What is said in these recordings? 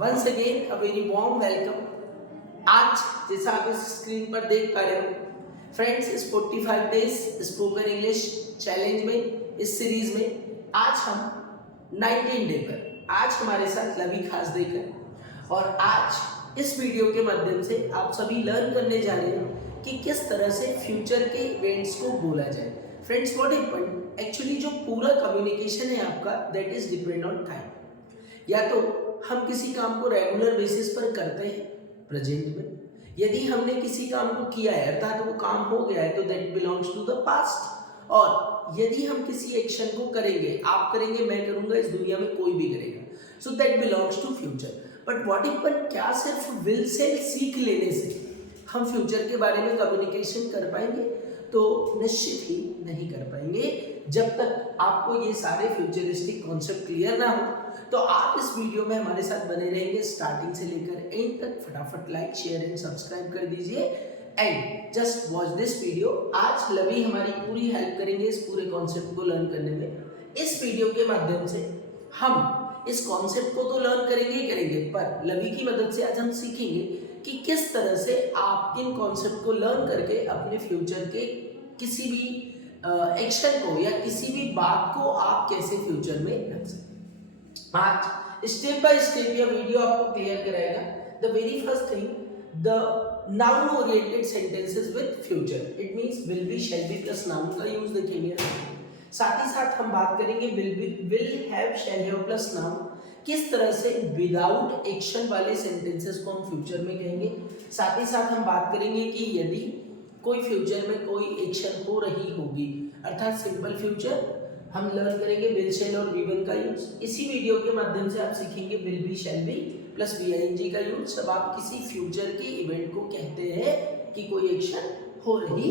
Once again a very warm welcome. आज जैसा आप इस स्क्रीन पर देख पा रहे हो फ्रेंड्स, इस 45 डेज स्पोकन इंग्लिश चैलेंज में, इस सीरीज में आज हम 19 डे पर आज हमारे साथ लवी खास देकर और आज इस वीडियो के माध्यम से आप सभी लर्न करने जा रहे हैं कि किस तरह से फ्यूचर के इवेंट्स को बोला जाए। फ्रेंड्स, व्हाट हैपेंड एक्चुअली जो पूरा कम्युनिकेशन है आपका that is depend on time. या तो हम किसी काम को रेगुलर बेसिस पर करते हैं प्रेजेंट में, यदि हमने किसी काम को किया है अर्थात वो काम हो गया है तो that belongs to the past. और यदि हम किसी एक्शन को करेंगे, आप करेंगे, मैं करूंगा, इस दुनिया में कोई भी करेगा, so that belongs to future. But what if पर क्या सिर्फ विल से सीख लेने से हम फ्यूचर के बारे में कम्युनिकेशन कर पाएंगे? तो निश्चित ही नहीं कर पाएंगे जब तक आपको ये सारे फ्यूचरिस्टिक कॉन्सेप्ट क्लियर ना हो। तो आप इस वीडियो में हमारे साथ बने रहेंगे स्टार्टिंग से लेकर एंड तक। फटाफट लाइक शेयर एंड सब्सक्राइब कर दीजिए and just watch this video. आज लवी हमारी पूरी हेल्प करेंगे इस पूरे कॉन्सेप्ट को लर्न करने में। इस वीडियो के माध्यम से हम इस कॉन्सेप्ट को तो लर्न करेंगे पर लवी की मदद से आज हम सीखेंगे कि किस तरह से आप इन कॉन्सेप्ट को लर्न करके अपने फ्यूचर के किसी भी एक्शन को या किसी भी बात को आप कैसे फ्यूचर में रख सकते। आज स्टेप बाय स्टेप यह वीडियो आपको क्लियर कराएगा। The very first thing, the noun oriented sentences with future, it means will be, shall be plus noun का यूज देखेंगे। साथ ही साथ हम बात करेंगे will be, will have, shall have plus noun किस तरह से विदाउट एक्शन वाले सेंटेंसेस को हम फ्यूचर में कहेंगे। साथ ही साथ हम बात करेंगे कि यदि कोई फ्यूचर में कोई एक्शन हो रही होगी अर्थात सिंपल फ्यूचर, हम लर्न करेंगे विल, शैल और वी वन का यूज। इसी वीडियो के माध्यम से आप सीखेंगे will be, shall be plus V I N G का यूज जब आप किसी फ्यूचर के इवेंट को कहते हैं कि कोई एक्शन हो रही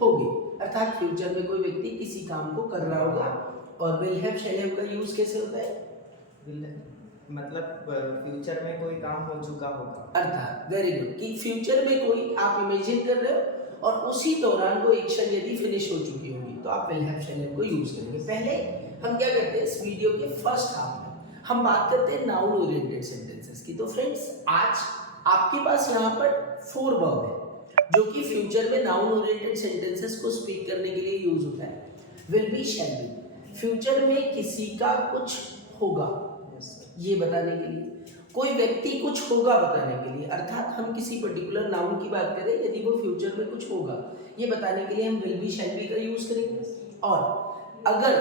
होगी अर्थात फ्यूचर में कोई व्यक्ति किसी काम को कर रहा होगा। और विल हैव, शैल हैव का यूज कैसे होता है? मतलब फ्यूचर में कोई काम हो चुका होगा अर्थात वेरी गुड, कि फ्यूचर में कोई आप इमेजिन कर रहे हो और उसी दौरान वो एक्शन यदि फिनिश हो चुकी होगी तो आप विल हैव, शैल हैव को यूज करेंगे। पहले हम क्या करते हैं इस वीडियो के फर्स्ट हाफ में हम बात करते हैं नाउन ओरिएंटेड सेंटेंसेस की। तो फ्रेंड्स, आज आपके पास यहाँ पर 4 वर्ब है जो कि फ्यूचर में नाउन ओरिएंटेड सेंटेंसेस को स्पीक करने के लिए यूज होता है। Will be, shall B future में किसी का कुछ होगा ये बताने के लिए, कोई व्यक्ति कुछ होगा बताने के लिए, अर्थात हम किसी पर्टिकुलर नाउन की बात करें यदि वो फ्यूचर में कुछ होगा ये बताने के लिए हम विल बी, शैल बी का यूज करेंगे। और अगर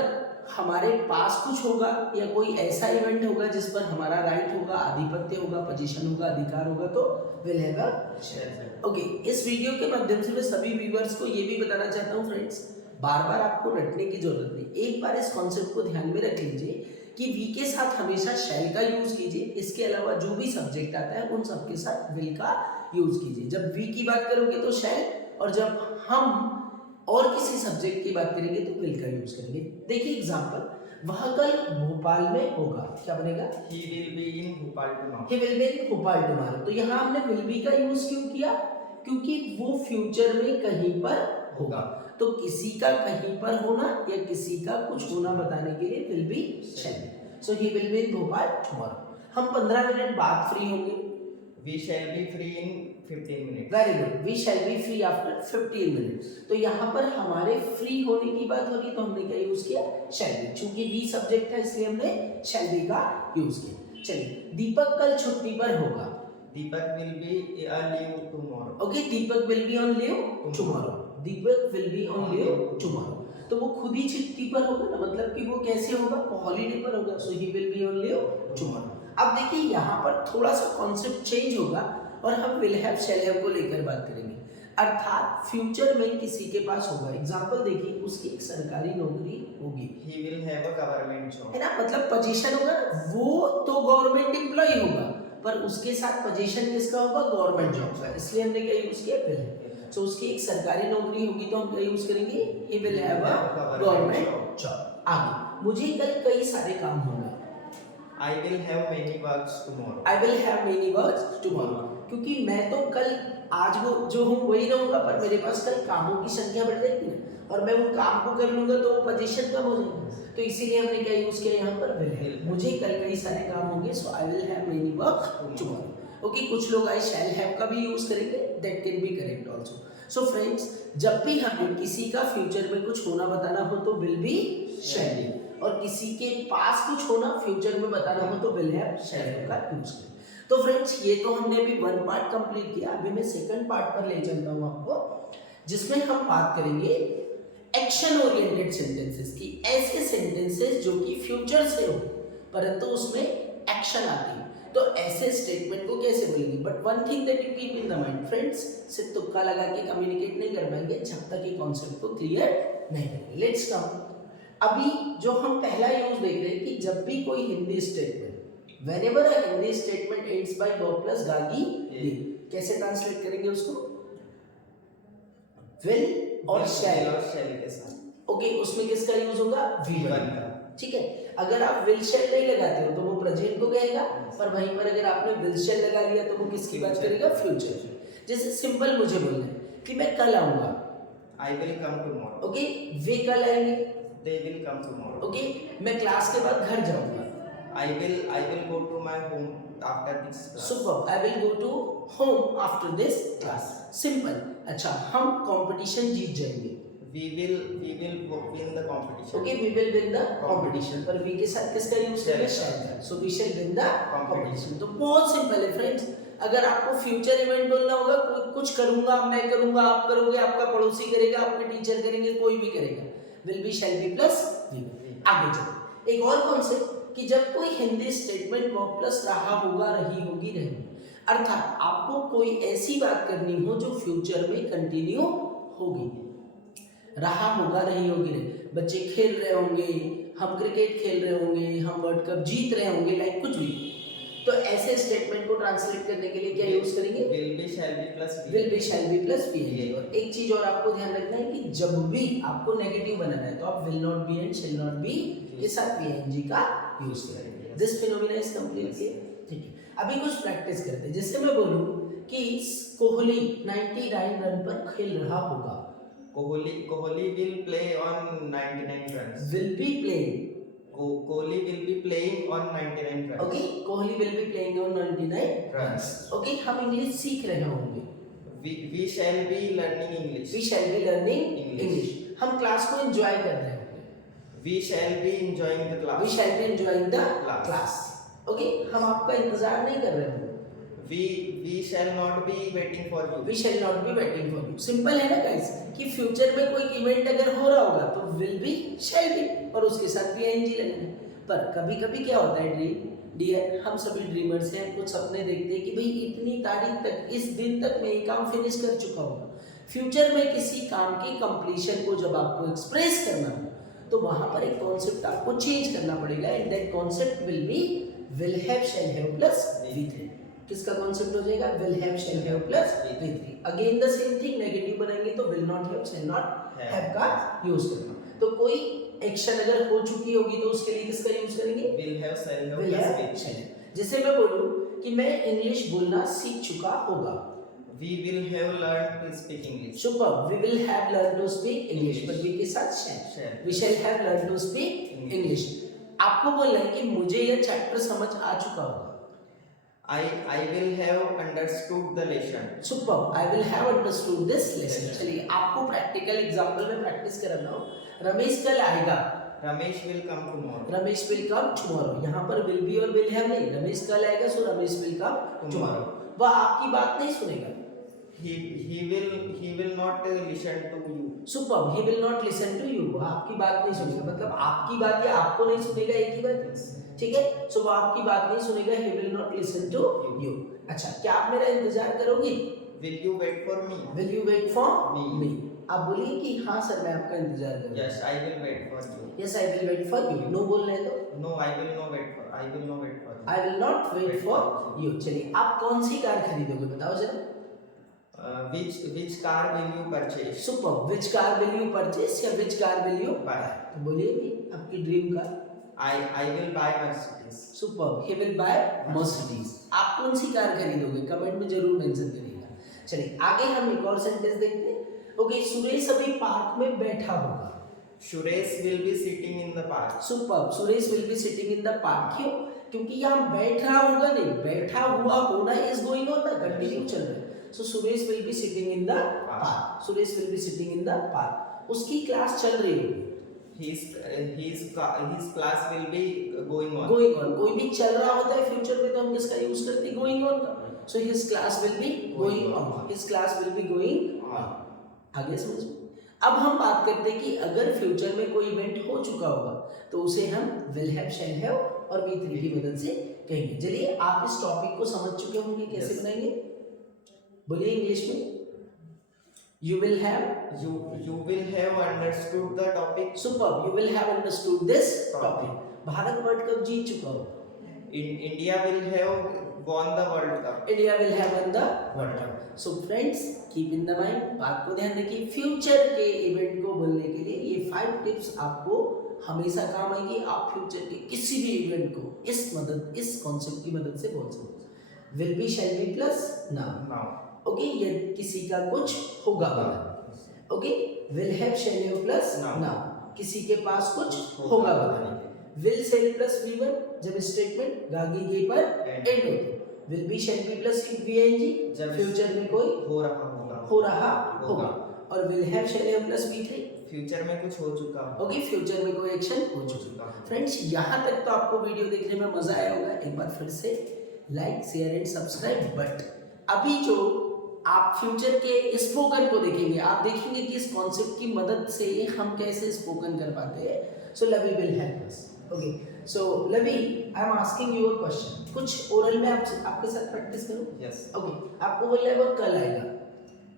हमारे पास कुछ होगा या कोई ऐसा इवेंट होगा जिस पर हमारा राइट होगा, आधिपत्य होगा, पोजीशन होगा, अधिकार होगा तो will have, shall have. Okay, इस वीडियो के माध्यम से मैं सभी व्यूअर्स को ये भी बताना चाहता हूँ फ्रेंड्स, बार बार आपको रटने की जरूरत नहीं, एक बार इस कॉन्सेप्ट को ध्यान में रख लीजिए कि वी के साथ हमेशा शैल का यूज कीजिए। इसके अलावा जो भी सब्जेक्ट आता है उन सब के साथ विल का यूज कीजिए। जब वी की बात करोगे तो शैल, और जब हम और किसी सब्जेक्ट की बात करेंगे तो विल का यूज करेंगे। देखिए एग्जांपल, वह कल भोपाल में होगा, क्या बनेगा? ही will be in Bhopal tomorrow. He will be in Bhopal tomorrow. तो यहाँ हमने विल बी का यूज क्यों किया? क्योंकि वो फ्यूचर में कहीं पर होगा। तो किसी का कहीं पर होना या किसी का कुछ होना बताने के लिए will be, shall be. So he will be in Bhopal tomorrow. हम 15 मिनट बाद फ्री होंगे। We shall be free in 15 minute. Very good, we shall be free after 15 minutes. तो यहाँ पर हमारे फ्री होने की बात हो रही तो हमने क्या यूज किया? Shall be. चूंकि वी सब्जेक्ट है इसलिए हमने शैल बी का यूज किया। चलिए, दीपक कल छुट्टी पर होगा। Deepak will be on leave tomorrow. Okay, Deepak will be on leave tomorrow. Deepak will be on leave tomorrow. तो वो खुद ही छुट्टी पर होगा ना, मतलब कि वो कैसे होगा? हॉलीडे पर होगा। So he will be on leave tomorrow. अब देखिए यहाँ पर थोड़ा सा कॉन्सेप्ट चेंज होगा और हम विल हैव, शैल हैव को लेकर बात करेंगे। अर्थात फ्यूचर में किसी के पास होगा, एग्जांपल देखिए, उसकी एक सरकारी नौकरी होगी। He will have a government job, है ना, मतलब पोजीशन होगा ना, वो तो गवर्नमेंट एम्प्लॉय होगा पर उसके साथ पोजीशन किसका होगा? गवर्नमेंट जॉब का। इसलिए हमने क्या यूज किया? Will have. सो उसकी एक सरकारी नौकरी होगी तो हम क्या यूज करेंगे? He will have a government job. आगे, मुझे कल कई सारे काम होंगे। I will have many works tomorrow. I will have many works tomorrow. क्योंकि मैं तो कल आज वो जो हूँ वही रहूंगा, पर मेरे पास कल कामों की संख्या बढ़ जाएगी ना, और मैं उन काम को कर लूंगा तो वो पोजीशन कम हो जाएगी। तो इसीलिए हमने क्या यूज किया यहाँ पर will have। मुझे कल कई सारे काम होंगे, so I will have many work tomorrow. Okay, कुछ लोग आई शैल हैव का भी यूज करेंगे, that can be correct also. So friends, जब भी हमें किसी का फ्यूचर में कुछ होना बताना हो तो विल बी शैल बी, और किसी के पास कुछ होना फ्यूचर में बताना हो तो विल हैव शैल हैव का यूज करें। तो फ्रेंड्स, ये तो हमने अभी वन पार्ट कंप्लीट किया। अभी मैं सेकंड पार्ट पर ले चलता हूँ आपको, जिसमें हम बात करेंगे एक्शन ओरिएंटेड सेंटेंसेस की। ऐसे सेंटेंसेस जो कि फ्यूचर से हो परंतु उसमें एक्शन आती है, तो ऐसे स्टेटमेंट को कैसे बोलेंगे। But one thing that you keep in the mind friends, सिर्फ तुक्का लगा के कम्युनिकेट नहीं कर पाएंगे जब तक ये कॉन्सेप्ट को क्लियर नहीं करेंगे। लेट्स कम, अभी जो हम पहला यूज देख रहे हैं कि जब भी कोई Hindi statement, whenever a Hindi statement ends by verb plus gagi be, कैसे ट्रांसलेट करेंगे उसको, will और shall के साथ। ओके, उसमें किसका यूज होगा, will का। ठीक है। अगर आप will shall नहीं लगाते हो तो वो प्रेजेंट को कहेगा, पर वहीं पर अगर आपने will shall लगा लिया तो वो किसकी बात करेगा, फ्यूचर। जैसे सिंपल मुझे बोलना है कि मैं कल आऊंगा, I will come tomorrow. Okay, वे कल आएंगे, They will come tomorrow. Okay. मैं क्लास के बाद घर जाऊंगा, I will go to my home after this class. Super, I will go to home after this class. Simple. अच्छा, हम कंपटीशन जीत जाएंगे, We will win the competition. Okay, we will win the competition, पर we के साथ किसका use करेंगे, Shall। Shall. So we shall win the Competition। Competition. तो बहुत सिंपल है फ्रेंड्स। अगर आपको फ्यूचर इवेंट बोलना होगा, कुछ करूंगा, मैं करूंगा, आप करोगे, आपका पड़ोसी करेगा, आपके टीचर करेंगे, कोई भी करेगा, will be shall be plus V. आगे चलो, एक और कॉन्सेप्ट कि जब कोई हिंदी स्टेटमेंट वर्ब प्लस रहा होगा, रही होगी, रहेगी, अर्थात आपको कोई ऐसी बात करनी हो जो फ्यूचर में कंटिन्यू होगी, रहा होगा, रही होगी, रही। बच्चे खेल रहे होंगे, हम क्रिकेट खेल रहे होंगे, हम वर्ल्ड कप जीत रहे होंगे, लाइक कुछ भी, तो ऐसे स्टेटमेंट को ट्रांसलेट करने के लिए क्या यूज करेंगे, Will be shall be plus be. Will be shall be plus V. और एक चीज और आपको ध्यान रखना है कि जब भी आपको नेगेटिव बनाना है तो आप will not be and shall not B के साथ वीएनजी का यूज करेंगे। दिस फिनोमेना इज कंप्लीटली ठीक है। अभी कुछ प्रैक्टिस करते हैं। जैसे मैं बोलूं कि कोहली 99 रन पर खेल रहा होगा, Kohli will play on 99 runs. Will be playing, Kohli will be playing on 99 runs. Okay, Kohli will be playing on 99 Runs. Okay. हम इंग्लिश सीख रहे होंगे, We shall be learning English. We shall be learning English। English. हम class को enjoy कर रहे होंगे, We shall be enjoying the class. We shall be enjoying the Class। Class, okay. हम आपका इंतजार नहीं कर रहे होंगे, We shall not be waiting for you. We shall not be waiting for you. Simple है ना गाइस, कि फ्यूचर में कोई इवेंट अगर हो रहा होगा तो विल बी शैल बी और उसके साथ भी एनजी लगना है। पर कभी कभी क्या होता है डियर, हम सभी ड्रीमर्स हैं, कुछ सपने देखते हैं कि भाई इतनी तारीख तक, इस दिन तक मैं ये काम फिनिश कर चुका हूँ। फ्यूचर में किसी काम के कंप्लीशन को जब आपको एक्सप्रेस करना हो तो वहां पर एक कॉन्सेप्ट आपको चेंज करना पड़ेगा, and that concept will be will have shall have plus वी3। किसका कॉन्सेप्ट हो जाएगा, will have shall have plus वी3। Again the same thing, negative बनाएंगे तो will not have shall not have का यूज करना। तो कोई एक्शन अगर हो चुकी होगी तो उसके लिए किसका यूज करेंगे, Will have shall have will plus have will. Shall have. जैसे मैं बोलूं कि मैं इंग्लिश बोलना सीख चुका होगा, We will have learned to speak English. Super, we will have learn to speak English, पर वी के साथ shall, Shall. We shall have learn to speak English. आपको बोलना है कि मुझे यह चैप्टर समझ आ चुका होगा, I will have understood the lesson. Super, I will have understood this lesson. Lesson। चलिए आपको प्रैक्टिकल एग्जांपल में प्रैक्टिस कराना हो। रमेश कल आएगा, Ramesh will come tomorrow. Ramesh will come tomorrow. यहाँ पर विल बी और विल हैव नहीं, रमेश कल आएगा, सो रमेश विल कम टुमारो। वह आपकी बात नहीं सुनेगा, He will not listen to you. Super, he will not listen to you, वह आपकी बात नहीं सुनेगा। मतलब आपकी बात या आपको नहीं सुनेगा, एक ही बात है, ठीक है। सो वो आपकी बात नहीं सुनेगा, he will not listen to you. अच्छा, क्या आप मेरा इंतजार करोगे, Will you wait for me? Will you wait for Me। Me. आप बोलिए कि हाँ सर मैं आपका इंतजार करूंगा, Yes, I will wait for you. Yes I will wait for you. No बोल रहे हैं तो No, I will not wait for you. I will not wait for you. चलिए, आप कौन सी कार खरीदोगे बताओ जरा, Which car will you purchase? Super, which car will you purchase या which car will you Buy. तो बोलिए भी आपकी dream car, I will buy Mercedes. Super, he will buy Mercedes. आप कौन सी कार खरीदोगे? कमेंट में जरूर मेंशन करिएगा. चलिए आगे हम एक और सेंटेंस देखते हैं. ओके, सुरेश अभी पार्क में बैठा होगा. Suresh will be sitting in the park. Super, Suresh will be sitting in the park. क्यों? क्योंकि यहाँ बैठ रहा होगा नहीं, बैठा हुआ होना इज गोइंग ऑन ना, कंटिन्यू चल रहा है. So Suresh will be sitting in the park. Suresh will be sitting in the park. उसकी क्लास चल रही होगी. His class will be going on. Going on, कोई भी चल रहा होता है फ्यूचर में तो हम किसका यूज करते हैं? गोइंग ऑन का. So his class will be going on. His class will be going on. आगे समझ में. अब हम बात करते हैं कि अगर फ्यूचर में कोई इवेंट हो चुका होगा तो उसे हम विल हैव, शैल हैव और वी थ्री की मदद से कहेंगे. चलिए आप इस टॉपिक को समझ चुके होंगे कैसे बनाएंगे. बोलिए इंग्लिश में. You will have. You will have understood the topic. Superb. You will have understood this topic. Bharat world cup जीत चुका होगा. India will have won the World Cup. India will have won the World Cup. So friends, keep in the mind. बात को ध्यान रखिए. Future के event को बोलने के लिए ये 5 टिप्स आपको हमेशा काम आएगी. आप फ्यूचर के किसी भी इवेंट को इस कॉन्सेप्ट की मदद से बोल सकते हो. Will be, shall be plus now. Now. Okay, ये किसी का कुछ होगा वाला. Okay, will have, shall have plus now, किसी के पास कुछ होगा वाला. विल सेल प्लस V1 जब स्टेटमेंट गागी गे पर एंड होती है. Will be, shall be plus VNG जब फ्यूचर में कोई हो रहा होगा. और will have, shall have plus V3 future में कुछ हो चुका. ओके, फ्यूचर में कोई एक्शन हो चुका. फ्रेंड्स, यहाँ तक तो आपको वीडियो देखने में मजा आया होगा. एक बार फिर से like, share and subscribe. But अभी जो आप फ्यूचर के स्पोकन को देखेंगे, आप देखेंगे कि इस कॉन्सेप्ट की मदद से हम कैसे स्पोकन कर पाते हैं. So Lavi will help us. Okay, so Lavi, I am asking you a question. कुछ ओरल में आपके साथ प्रैक्टिस करूं. यस. ओके, आपको बोलना है वो कल आएगा.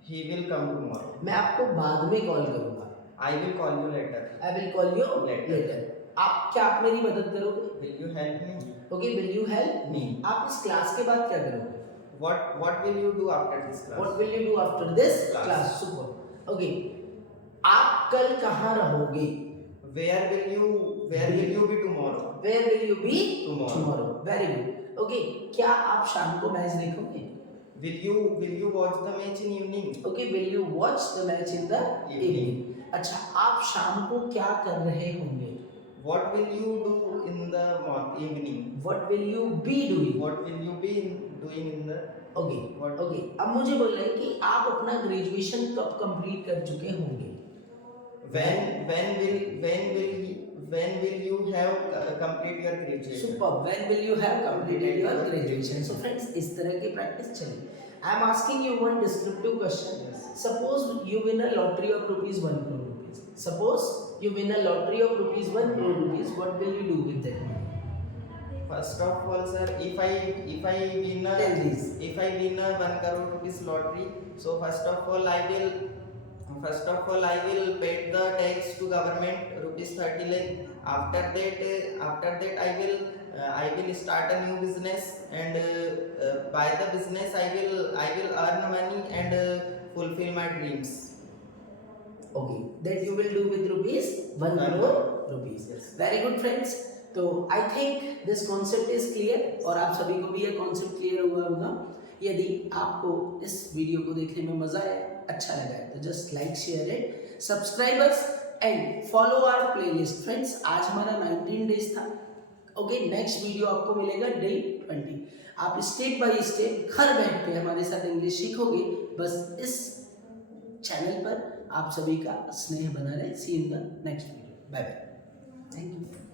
He will come tomorrow. मैं आपको बाद में कॉल करूंगा. I will call you later. I will call you later. आप मेरी मदद करोगे? Will you help me. Okay, will you help me. आप इस क्लास के बाद क्या करोगे? What will you do after this class? What will you do after this class? Super. Okay. आप कल कहाँ रहोगे? Where will you be tomorrow? Where will you be tomorrow? Very good. Okay. क्या आप शाम को मैच देखोगे? Will you watch the match in evening? Okay. Will you watch the match in the evening? अच्छा, आप शाम को क्या कर रहे होंगे? What will you do in the evening? What will you be doing? What will you be doing in the Okay. Okay. अब मुझे बोल रहे हैं कि आप अपना ग्रेजुएशन कब कंप्लीट कर चुके होंगे? When will you have complete your graduation? Super. When will you have completed your graduation? So friends, इस तरह की प्रैक्टिस चलिए. I am asking you one descriptive question. Yes. Suppose you win a lottery of rupees 1 crore rupees. Suppose you win a lottery of rupees 1 crore rupees. What will you do with that money? First of all, sir, if I win a Tell this. if I win a 1 crore rupees lottery, so first of all I will pay the tax to government rupees 30 lakh. After that I will start a new business, and by the business I will earn money and fulfill my dreams. Okay, that you will do with rupees 1 crore rupees. Yes. Very good friends. तो I think this concept is clear और आप सभी को भी ये concept clear हुआ होगा. यदि आपको इस वीडियो को देखने में मजा आया, अच्छा लगा है तो just like, share and subscribers and follow our playlist. Friends, आज हमारा 19 डेज था. ओके, नेक्स्ट वीडियो आपको मिलेगा डे 20. आप स्टेप बाय स्टेप घर बैठ के हमारे साथ इंग्लिश सीखोगे. बस इस चैनल पर आप सभी का स्नेह बना रहे. See in the next video. Bye bye. Thank you.